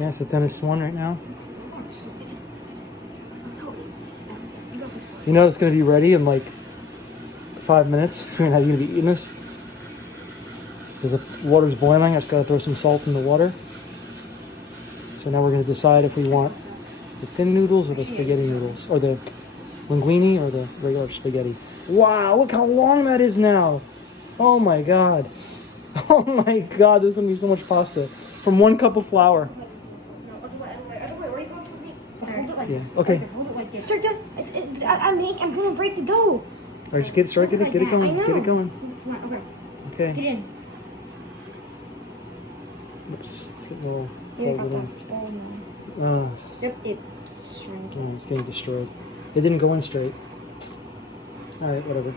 Yeah, it's the thinnest one right now. You know it's gonna be ready in like 5 minutes. You're gonna be eating this because the water's boiling. I just gotta throw some salt in the water. So now we're gonna decide if we want the thin noodles or the spaghetti noodles, or the linguine or the regular spaghetti. Wow, look how long that is now. Oh my god. Oh my god, there's gonna be so much pasta from 1 cup of flour. Yeah. Okay. Hold it like this. Sir, I'm gonna break the dough. All right, just get it started. Get it going. Get it going. Okay. Okay. Get in. Oops. It's getting a little Yeah, I got folded that in. fold now. Oh, Yep, it's shrinking. oh, it's getting destroyed. It didn't go in straight. All right, whatever.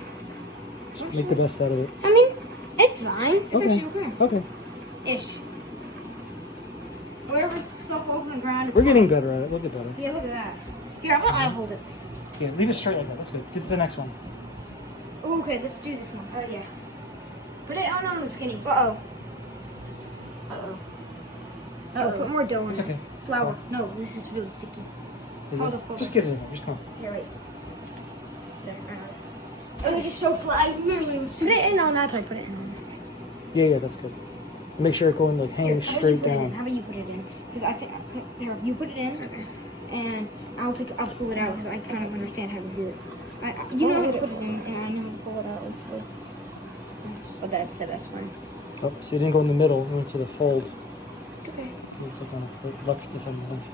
Just make the best out of it. I mean, it's fine. It's Okay. actually okay. Okay. Ish. Whatever stuff falls on the ground. It's We're getting fine. better at it. Look at that. Yeah, look at that. Here, how about I hold it? Yeah, leave it straight like that. That's good. Get to the next one. Oh, okay, let's do this one. Oh, yeah. Put it on the skinnies. Uh-oh. Oh, put more dough in It's it. okay. Flour. No, this is really sticky. Is Hold it? it, hold Just it. get it in there. Just come on. Here, wait. Oh, it's just so flat. I literally put it in on that side. Put it in on that side. Yeah, that's good. Make sure it going like hanging How about you straight put it in? down. How about you put it in? Because I think there. You put it in, and I'll pull it out because I kind of understand how to do it. You know how to put it in, and I know how to pull it out. Actually. So that's the best one. Oh, so it didn't go in the middle. It went to the fold. It's okay. It's like on the left, this on the left side.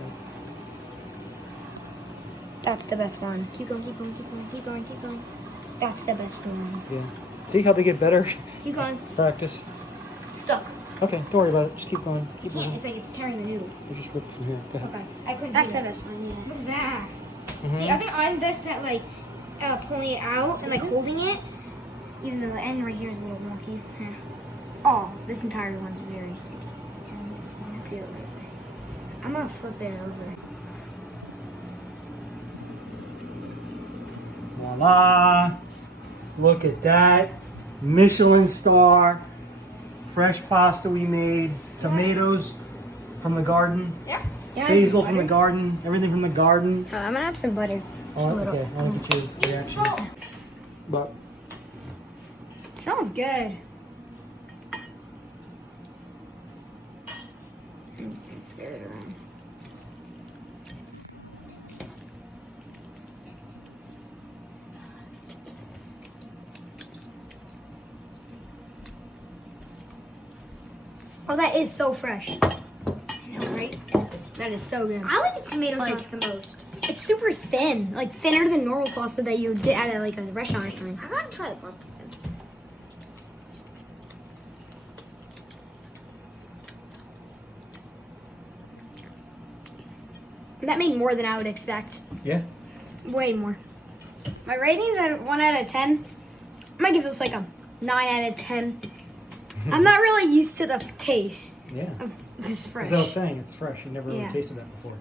That's the best one. Keep going, keep going, keep going, keep going, keep going. That's the best one. Yeah. See how they get better? Keep going. Practice. It's stuck. Okay, don't worry about it. Just keep going. Keep moving. It's like it's tearing the noodle. You just flip it from here. Go ahead. Okay. I couldn't. That's the best one. Yeah. Look at that. Mhm. See, I think I'm best at like pulling it out and like holding it, even though the end right here is a little wonky. Oh, this entire one's very sticky. Here, I'm gonna flip it over. Voila! Look at that. Michelin star. Fresh pasta we made. Tomatoes from the garden. Yeah. Basil from the garden. Everything from the garden. I'm gonna have some butter. Oh, okay. I want to get your reaction. But Smells good. Stir it around. Oh, that is so fresh. I know, right? That is so good. I like the tomato sauce the most. It's super thin, like thinner than normal pasta that you get at like a restaurant or something. I gotta try the pasta. That made more than I would expect. yeah. Way more. My rating's at 1 out of 10. I'm gonna give this like a 9 out of 10. I'm not really used to the taste Yeah. of this fresh. As I was saying, it's fresh. You never really Yeah. tasted that before.